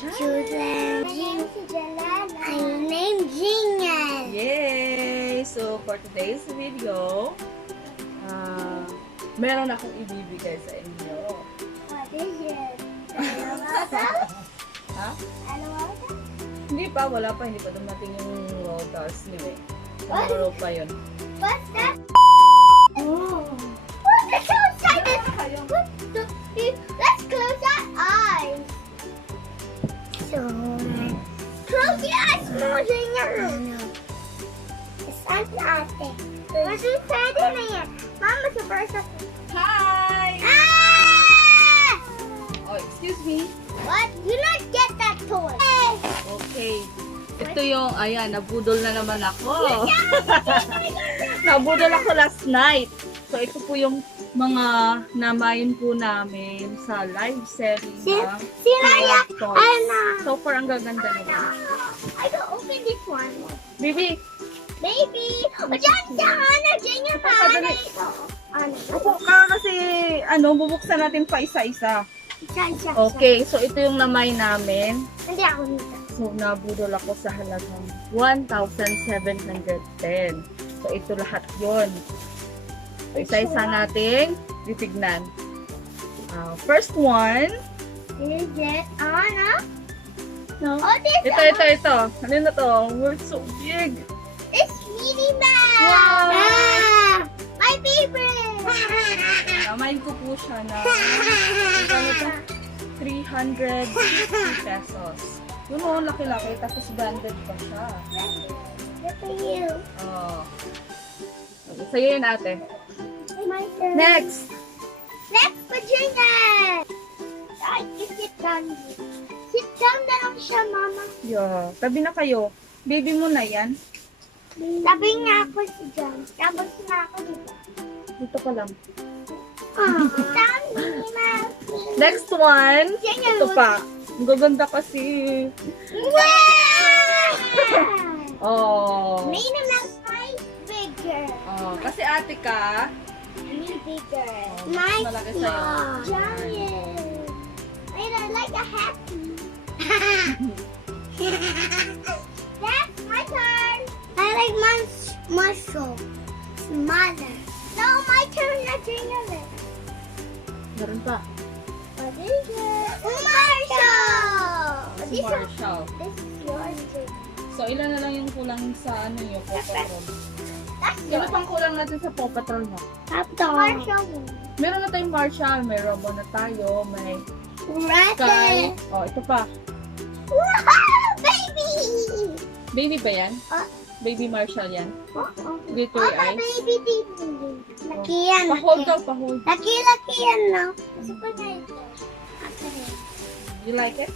children. I'm named Jingle. Yay! So, for today's video, ah, meron akong ibibigay sa inyo. What is it? Ha? Ano Hindi pa, wala pa. Hindi pa dumating yung rotas niyo eh. Tomorrow pa yun. What's that? Eyes, Mojang. Saan si ate? Kasi pwede na yan. Mama, sa first Hi! Ah! Oh, excuse me. What? You not get that toy. Okay. Ito yung, ayan, nabudol na naman ako. nabudol ako last night. So, ito po yung mga namayin po namin sa live selling ng si Raya. Love Toys. Ano? So far, ang gaganda naman. This one. Bibi, Baby! O dyan sa ano, dyan yung Padali. ito. Ano? upo ka kasi, ano, bubuksan natin pa isa-isa. Isa, isa, Okay, so ito yung namay namin. Hindi ako nito. So, nabudol ako sa halagang 1,710. So, ito lahat yon. So, isa-isa nating titignan. Uh, first one, Is it Anna? No. Oh, this ito, ito, ito. Ano na to? We're so big. It's Minnie Mouse! Wow! Ah, my favorite! Namayin ko po siya na ano to? 350 pesos. Yun o, laki-laki. Tapos branded pa siya. Good for you. Oh. Sa'yo yun ate. My turn. Next! Next, Virginia! Ay, sit down. Sit down na lang siya, Mama. Yeah. Tabi na kayo. Baby mo na yan. Sabi niya ako si John. Tapos na ako dito. Dito ka lang. Ah, Mouse. Next one. Virginia, Ito pa. Ang gaganda kasi. Wow! Oh. Minnie Mouse size bigger. Oh, kasi ate ka. Me bigger. My malaki sa'yo. small. Giant. I like a happy. That's my turn. I like mus- mushroom. Smaller. No, my turn na dinner. Meron pa. What is it? Marshall! This, is, Marshall. this is yours. So, ilan na lang yung kulang sa ano yung Paw Patrol? That's Ano yours. pang kulang natin sa Paw Patrol mo? Marshall. Meron na tayong Marshall, may Robo na tayo, may Rabbit. Oh, ito pa. Wow, baby! Baby ba yan? Ah. Baby Marshall yan? Uh-oh. Glittery Oh, my eyes? baby baby. Laki yan. Pa-hold laki. daw, pa-hold. Laki, laki yan, no? Gusto ko na ito. You like it?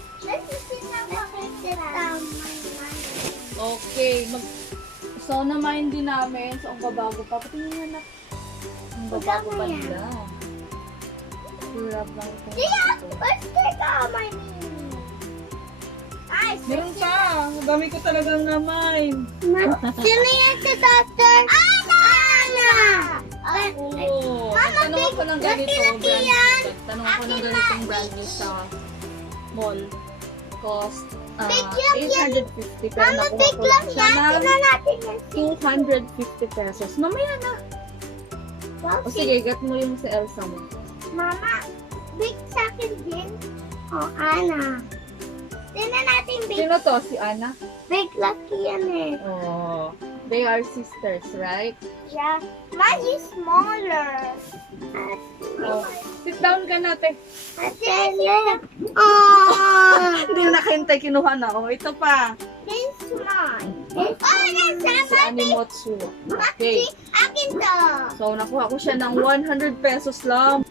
Okay, mag... So, namayin din namin. So, ang babago pa. Patingin nga na. Ang babago pa nila. Hirap lang ito. Yeah, let's take out my knee. Nice. Meron pa. Ang dami ko talagang namayin. Sino yan si Doctor? Ana! Ana! Mama, Tanong ako ng big- ganito. brand. Tanong ako ng ganitong na. brand new sa mall. Cost uh, Big lang yan. 850 pero Mama, nakuha big ko lang siya yan. ng Tingnan natin yan. 250 pesos. Mamaya na. O sige, get mo yung sa Elsa mo. Mama, big sa akin din. Oh, Ana. Tingnan natin big. Sino to? Si Ana? Big lucky yan eh. Oh. They are sisters, right? Yeah. Mine is smaller. Oh. Sit down ka natin. Ate, yeah. Oh, Hindi na nakahintay, kinuha na. Oh, ito pa. this one. Oh, that's Si Animotsu. Okay. Akin to. So, nakuha ko siya ng 100 pesos lang.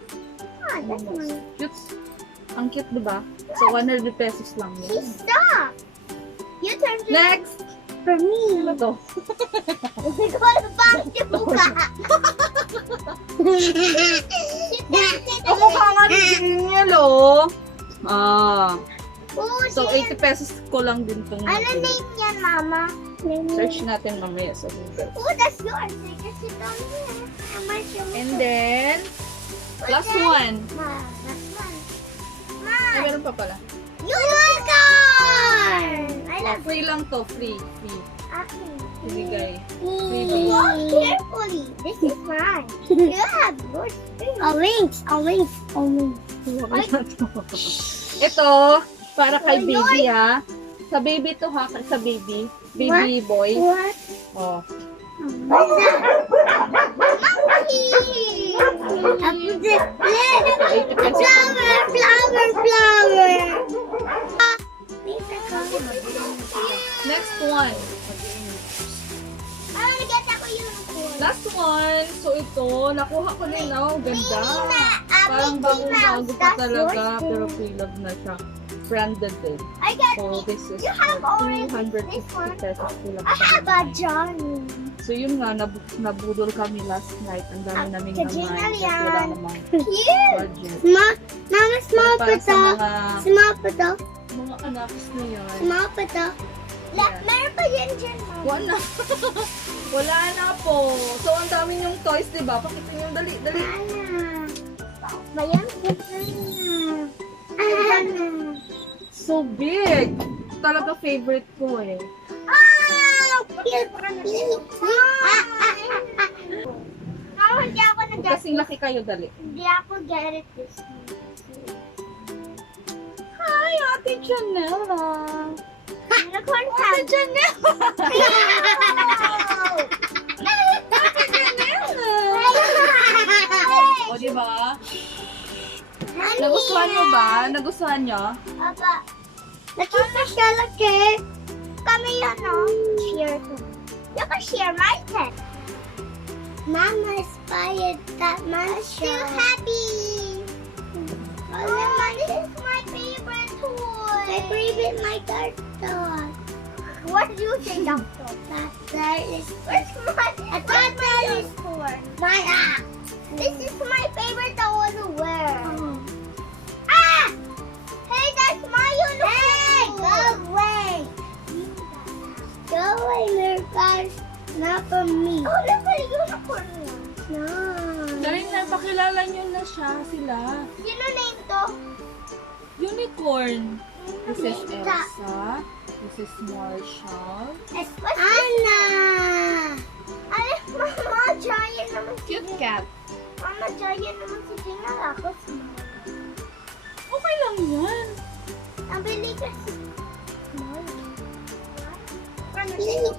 That's. Cute. Ang cute, di ba? So, 100 pesos lang yun. stop. You turn to Next! for me. Ano to? Hindi ko alam paano yung mukha. Ang mukha nga ni Daniel, oh. Ah. Oh, So, dear. 80 pesos ko lang din itong Ano name yan, Mama? Search natin mamaya sa Google. Oh, that's yours. Can sit down here. I'm going to And then, last one. Ma, that's one. Ay, Ma, meron pa pala. one. I Oh, love free lang to, free, free. Akin. Binigay. Walk carefully. This is mine. you have yours. Orange. Orange. Orange. Ito, para kay baby ha. Sa baby to ha, sa baby. Baby boy. What? Oh. What's Last one. So ito, nakuha ko din. Oh, ganda. Ah, Parang Mickey bagong-bago pa talaga, pero pre-love na siya. Branded din. I got So, this is You have orange. 250 This one. pesos. I have a Johnny. So, yun nga, nab- nabudol kami last night. Ang dami Ah, kajina naman. Wala namang Cute. budget. Mama, small pa mga, Small pa to. mga anak na yun. Small pa to. Yeah. meron pa yan dyan, mama. Wala. wala na po. So, ang dami yung toys, di ba? Pakita nyo, dali, dali. Ana. So big. Talaga favorite ko eh. Ah! Cute. Ah, hindi ako nag Kasing laki kayo, dali. Hindi ako get it this time. Hi, Ate Janella. Unicorn tag. Janella. Ate Janella. O, di ba? Nagustuhan mo ba? Nagustuhan nyo? Aba. Nakita siya laki. Kami yan, no? Share ko. You can share my pet. Mama inspired that man Still happy. My favorite, my dart dog. What do you think, Doctor? That that is. Where's my? I thought that is for my ah. This is my favorite. I want to wear. Ah! Hey, that's my uniform. Hey, go away. Go away, Mirkan. Not for me. Oh, look at the unicorn. No. Dahil na, pakilala nyo na siya, sila. Sino name to? Unicorn. This is Elsa. This is Marshall. Anna. Ay, mama, giant naman si Cute cat. Mama, giant naman si Tingnan ako. small. Okay lang yan. Ang bili kasi. Ano siya?